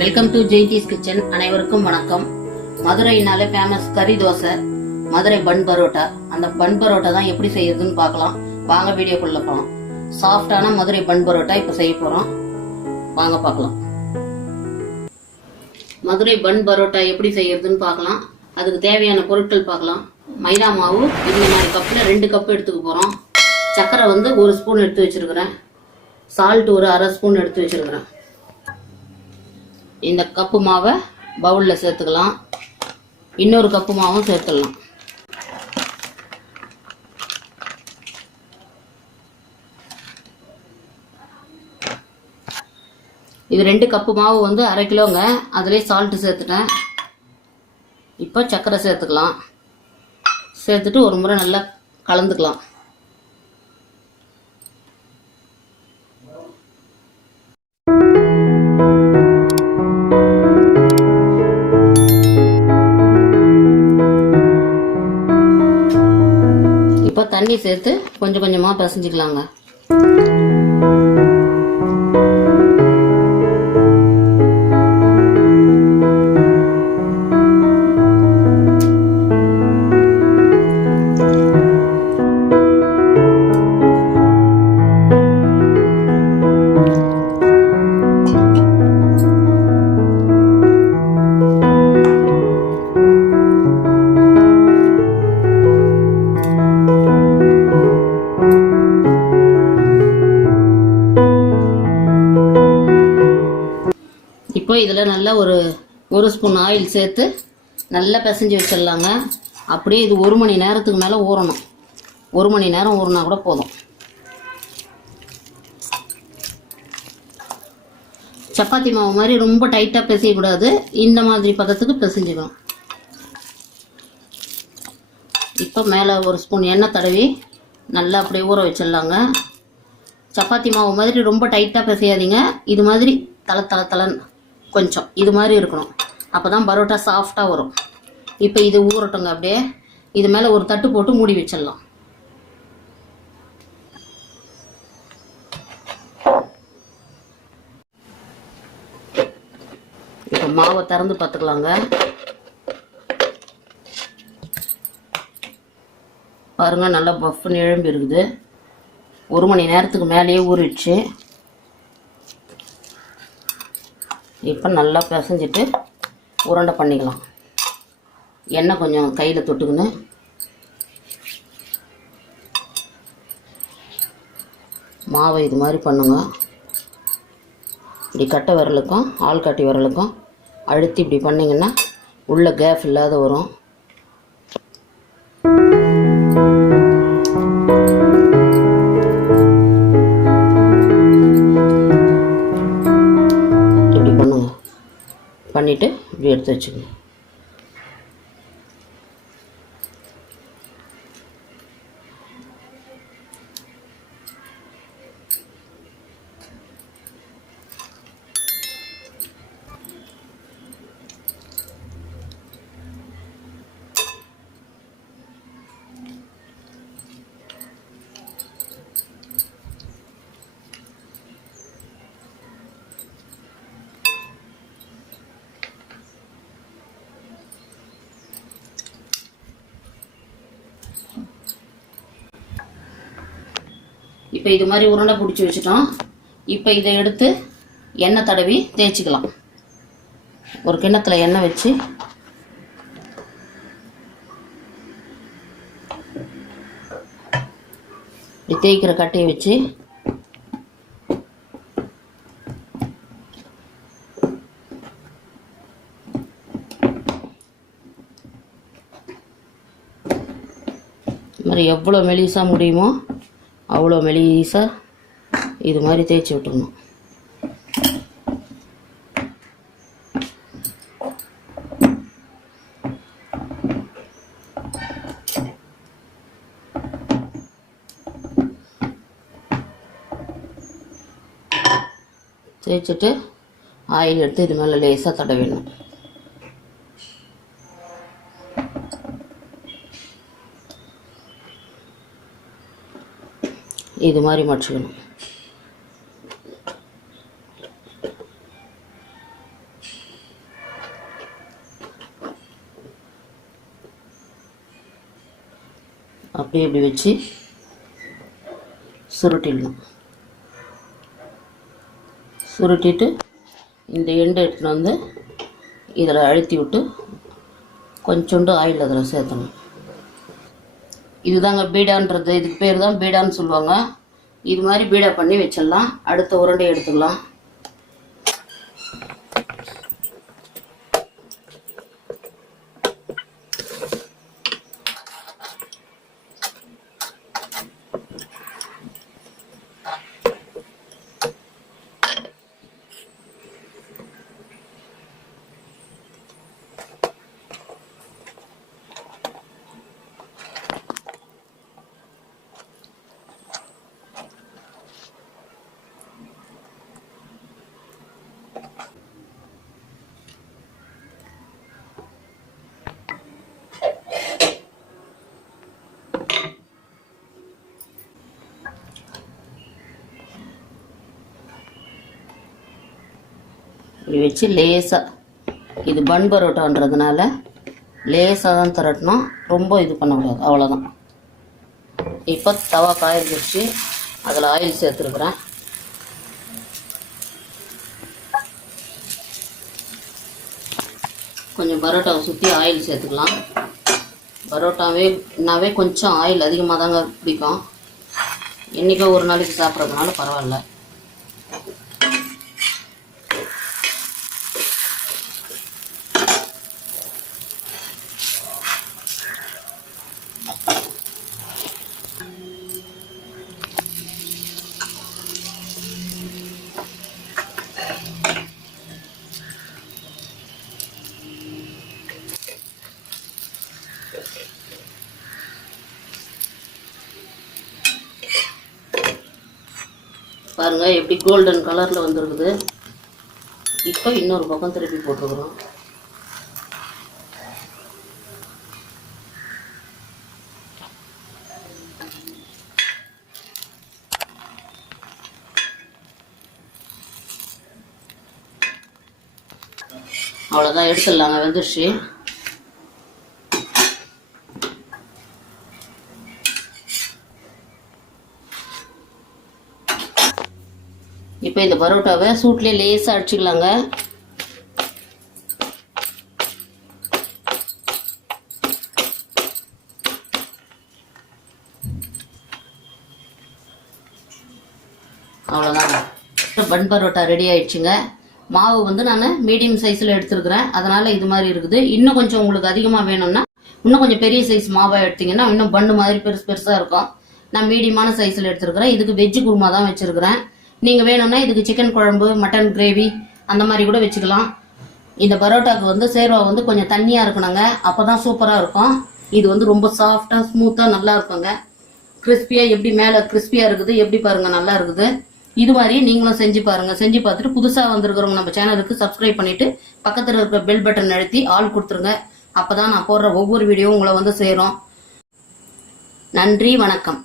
Welcome to Jayanthi's kitchen. அனைவருக்கும் வணக்கம். மதுரையினாலே famous கறி தோசை, மதுரை பன் பரோட்டா. அந்த பன் பரோட்டா தான் எப்படி செய்யறதுன்னு பார்க்கலாம். வாங்க வீடியோக்குள்ள போகலாம். சாஃப்டான மதுரை பன் பரோட்டா இப்போ செய்ய போறோம். வாங்க பார்க்கலாம். மதுரை பன் பரோட்டா எப்படி செய்யறதுன்னு பார்க்கலாம். அதுக்கு தேவையான பொருட்கள் பார்க்கலாம். மைதா மாவு இந்த மாதிரி கப்பில் 2 கப் எடுத்துக்க போறோம். சர்க்கரை 1 ஸ்பூன் எடுத்து வச்சிருக்கிறேன். சால்ட் ஒரு அரை ஸ்பூன் எடுத்து வச்சிருக்கிறேன். இந்த கப்பு மாவை பவுலில் சேர்த்துக்கலாம். இன்னொரு கப்பு மாவும் சேர்த்துடலாம். இது 2 கப்பு மாவு அரை கிலோங்க. அதிலே சால்ட்டு சேர்த்துட்டேன். இப்போ சர்க்கரை சேர்த்துக்கலாம். சேர்த்துட்டு ஒரு முறை நல்லா கலந்துக்கலாம். இப்போ தண்ணி சேர்த்து கொஞ்சம் கொஞ்சமாக பிசைஞ்சிக்கலாங்க. இப்போ இதில் நல்லா ஒரு ஸ்பூன் ஆயில் சேர்த்து நல்லா பிசைஞ்சு வச்சிடலாங்க. அப்படியே இது 1 மணி நேரத்துக்கு மேலே ஊறணும். 1 மணி நேரம் ஊறினா கூட போதும். சப்பாத்தி மாவு மாதிரி ரொம்ப டைட்டாக பிசையக்கூடாது. இந்த மாதிரி பதத்துக்கு பிசைஞ்சுக்கணும். இப்போ மேலே 1 ஸ்பூன் எண்ணெய் தடவி நல்லா அப்படியே ஊற வச்சிடலாங்க. சப்பாத்தி மாவு மாதிரி ரொம்ப டைட்டாக பிசையாதீங்க. இது மாதிரி தலை கொஞ்சம் இது மாதிரி இருக்கணும். அப்போ தான் பரோட்டா சாஃப்டாக வரும். இப்போ இது ஊறட்டுங்க. அப்படியே இது மேலே ஒரு தட்டு போட்டு மூடி வச்சிடலாம். இப்போ மாவை திறந்து பார்த்துக்கலாங்க. பாருங்க, நல்லா பஃப்னு எழும்பி இருக்குது. 1 மணி நேரத்துக்கு மேலேயே ஊறிடுச்சு. இப்போ நல்லா பிசைஞ்சிட்டு உருண்டை பண்ணிக்கலாம். எண்ணெய் கொஞ்சம் கையில் தொட்டுக்குன்னு மாவை இது மாதிரி பண்ணுங்க. இப்படி கட்டை விரலுக்கும் ஆள்காட்டி விரலுக்கும் அழுத்தி இப்படி பண்ணிங்கன்னா உள்ள கேப் இல்லாத வரும். பண்ணிவிட்டு இப்படி எடுத்து வச்சுக்கணும். இப்போ இது மாதிரி உருண்டை பிடிச்சி வச்சுட்டோம். இப்போ இதை எடுத்து எண்ணெய் தடவி தேய்ச்சிக்கலாம். ஒரு கிண்ணத்தில் எண்ணெய் வச்சு இப்படி தேய்க்கிற கட்டையை வச்சு இது மாதிரி எவ்வளோ மெலிசாக முடியுமோ அவ்வளோ மெலிசாக இது மாதிரி தேய்ச்சி விட்டுக்கணும். தேய்ச்சிட்டு ஆயில் எடுத்து இது மேலே லேசாக தடவிடணும். இது மாதிரி மடிச்சுக்கணும். அப்படியே இப்படி வச்சு சுருட்டிடணும். சுருட்டிட்டு இந்த எண்டை எடுத்துகிட்டு வந்து இதில் அழுத்தி விட்டு கொஞ்சோண்டு ஆயில் அதில் சேர்த்தணும். இதுதாங்க பீடான்றது, இதுக்கு பேர் தான் பீடான்னு சொல்லுவாங்க. இது மாதிரி பீடா பண்ணி வச்சிடலாம். அடுத்த உருண்டை எடுத்துக்கலாம். இப்படி வச்சு லேசாக, இது பன் பரோட்டான்றதுனால லேசாக தான் திரட்டணும், ரொம்ப இது பண்ணக்கூடாது, அவ்வளோதான். இப்போ தவா காய்ச்சி அதில் ஆயில் சேர்த்துருக்குறேன். கொஞ்சம் பரோட்டாவை சுற்றி ஆயில் சேர்த்துக்கலாம். பரோட்டாவே கொஞ்சம் ஆயில் அதிகமாக தாங்க பிடிக்கும். என்றைக்கோ ஒரு நாளைக்கு சாப்பிட்றதுனால பரவாயில்ல. பாருங்க எப்படி கோல்டன் கலரில் வந்துருக்குது. இப்போ இன்னொரு பக்கம் திருப்பி போட்டுக்கிறோம். அவ்வளோதான், எடுத்துடலாங்க, வெந்துருச்சு. இப்போ இந்த பரோட்டாவை சூட்லேயே லேசாக அடிச்சுக்கலாங்க. அவ்வளோதாங்க, பன் பரோட்டா ரெடி ஆயிடுச்சுங்க. மாவு வந்து நான் மீடியம் சைஸில் எடுத்துருக்கிறேன், அதனால் இது மாதிரி இருக்குது. இன்னும் கொஞ்சம் உங்களுக்கு அதிகமாக வேணும்னா இன்னும் கொஞ்சம் பெரிய சைஸ் மாவாக எடுத்திங்கன்னா இன்னும் பன்னு மாதிரி பெருசாக இருக்கும். நான் மீடியமான சைஸில் எடுத்துருக்கிறேன். இதுக்கு வெஜ்ஜு குருமா தான் வச்சுருக்கிறேன். நீங்கள் வேணும்னா இதுக்கு சிக்கன் குழம்பு, மட்டன் கிரேவி அந்த மாதிரி கூட வச்சுக்கலாம். இந்த பரோட்டாவுக்கு வந்து சேர்வா வந்து கொஞ்சம் தண்ணியாக இருக்கணுங்க, அப்போ தான் சூப்பராக இருக்கும். இது வந்து ரொம்ப சாஃப்டாக ஸ்மூத்தாக நல்லா இருக்குங்க. கிறிஸ்பியாக எப்படி மேலே கிறிஸ்பியாக இருக்குது, எப்படி பாருங்கள் நல்லா இருக்குது. இது மாதிரி நீங்களும் செஞ்சு பாருங்கள். செஞ்சு பார்த்துட்டு புதுசாக வந்திருக்கிறவங்க நம்ம சேனலுக்கு சப்ஸ்கிரைப் பண்ணிவிட்டு பக்கத்தில் இருக்கிற பெல் பட்டன் அழுத்தி ஆல் கொடுத்துருங்க. அப்போ தான் நான் போடுற ஒவ்வொரு வீடியோவும் உங்களை வந்து சேரும். நன்றி, வணக்கம்.